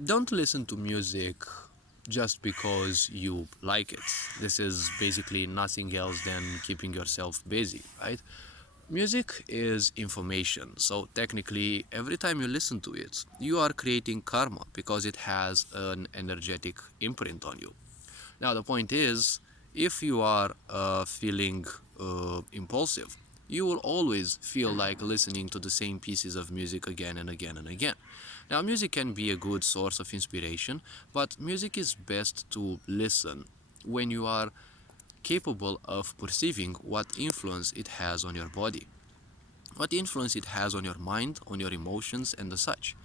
Don't listen to music just because you like it. This is basically nothing else than keeping yourself busy, right? Music is information, so technically, every time you listen to it, you are creating karma because it has an energetic imprint on you. Now, the point is, if you are feeling impulsive, you will always feel like listening to the same pieces of music again and again and again. Now, music can be a good source of inspiration, but music is best to listen when you are capable of perceiving what influence it has on your body, what influence it has on your mind, on your emotions, and the such.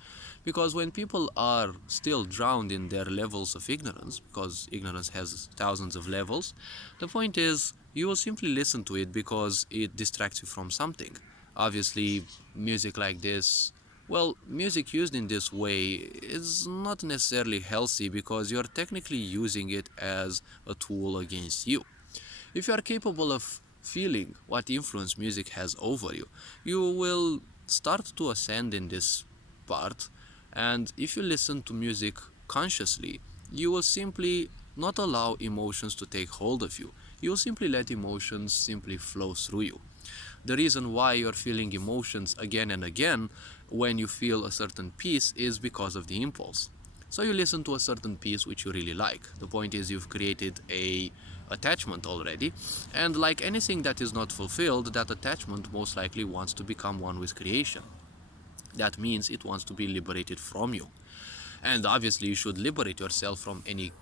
Because when people are still drowned in their levels of ignorance, because ignorance has thousands of levels, the point is you will simply listen to it because it distracts you from something. Obviously, music like this, well, music used in this way is not necessarily healthy because you're technically using it as a tool against you. If you are capable of feeling what influence music has over you, you will start to ascend in this part. And if you listen to music consciously, you will simply not allow emotions to take hold of you. You will simply let emotions simply flow through you. The reason why you're feeling emotions again and again when you feel a certain piece is because of the impulse. So you listen to a certain piece which you really like. The point is you've created a attachment already, and like anything that is not fulfilled, that attachment most likely wants to become one with creation. That means it wants to be liberated from you. And obviously you should liberate yourself from any,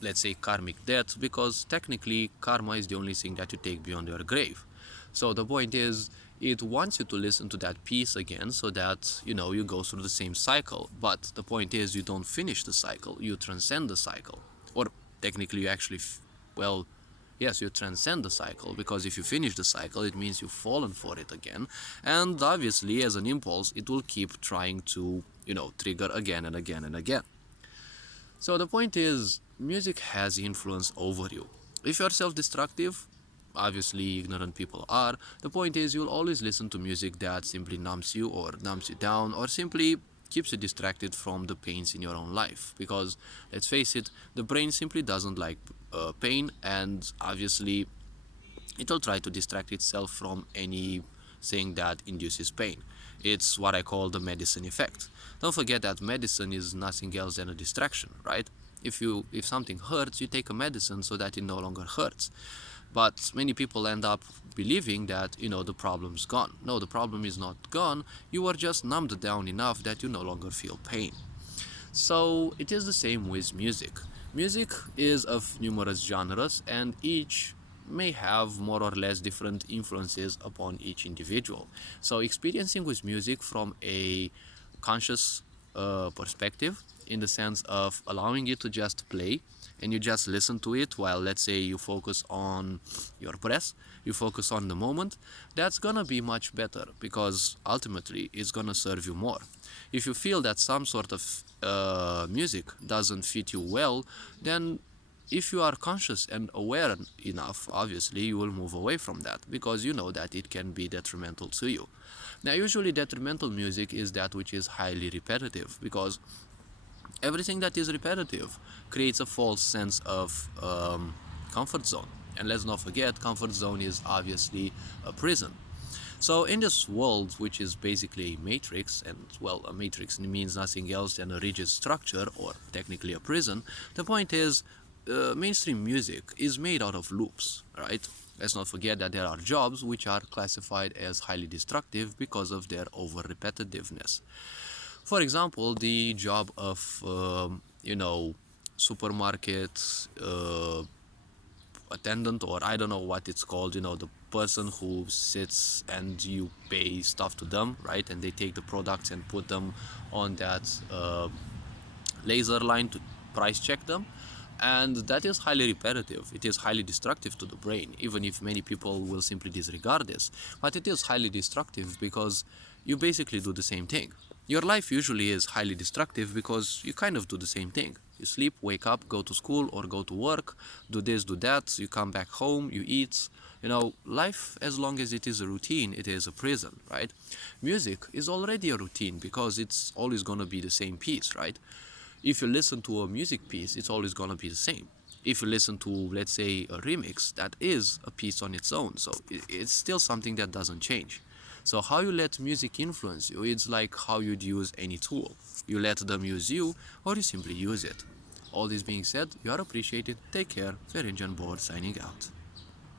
let's say, karmic debt, because technically karma is the only thing that you take beyond your grave. So the point is, it wants you to listen to that piece again so that you go through the same cycle. But the point is, you don't finish the cycle, you transcend the cycle. Or technically you actually well, yes, you transcend the cycle, because if you finish the cycle, it means you've fallen for it again. And obviously, as an impulse, it will keep trying to trigger again and again and again. So the point is, music has influence over you. If you're self-destructive, obviously ignorant people are, the point is you'll always listen to music that simply numbs you or numbs you down or simply keeps you distracted from the pains in your own life. Because let's face it, the brain simply doesn't like pain, and obviously it will try to distract itself from anything that induces pain. It's what I call the medicine effect. Don't forget that medicine is nothing else than a distraction, right? If something hurts, you take a medicine so that it no longer hurts. But many people end up believing that the problem's gone. No, the problem is not gone. You are just numbed down enough that you no longer feel pain. So it is the same with music. Music is of numerous genres, and each may have more or less different influences upon each individual. So experiencing with music from a conscious perspective, in the sense of allowing it to just play and you just listen to it while, let's say, you focus on your breath, you focus on the moment, that's gonna be much better because ultimately it's gonna serve you more. If you feel that some sort of music doesn't fit you well, then if you are conscious and aware enough, obviously you will move away from that because you know that it can be detrimental to you. Now, usually detrimental music is that which is highly repetitive, because everything that is repetitive creates a false sense of comfort zone. And let's not forget, comfort zone is obviously a prison. So in this world, which is basically a matrix, and well, a matrix means nothing else than a rigid structure, or technically a prison, the point is, mainstream music is made out of loops, right? Let's not forget that there are jobs which are classified as highly destructive because of their over repetitiveness. For example, the job of, supermarket attendant, or I don't know what it's called, the person who sits and you pay stuff to them, right? And they take the products and put them on that laser line to price check them. And that is highly repetitive. It is highly destructive to the brain, even if many people will simply disregard this. But it is highly destructive because you basically do the same thing. Your life usually is highly destructive because you kind of do the same thing. You sleep, wake up, go to school or go to work, do this, do that, you come back home, you eat. Life, as long as it is a routine, it is a prison, right? Music is already a routine because it's always going to be the same piece, right? If you listen to a music piece, it's always gonna be the same. If you listen to, let's say, a remix, that is a piece on its own, so it's still something that doesn't change. So how you let music influence you, it's like how you'd use any tool. You let them use you, or you simply use it. All this being said, you are appreciated. Take care. Ferenjan Board signing out.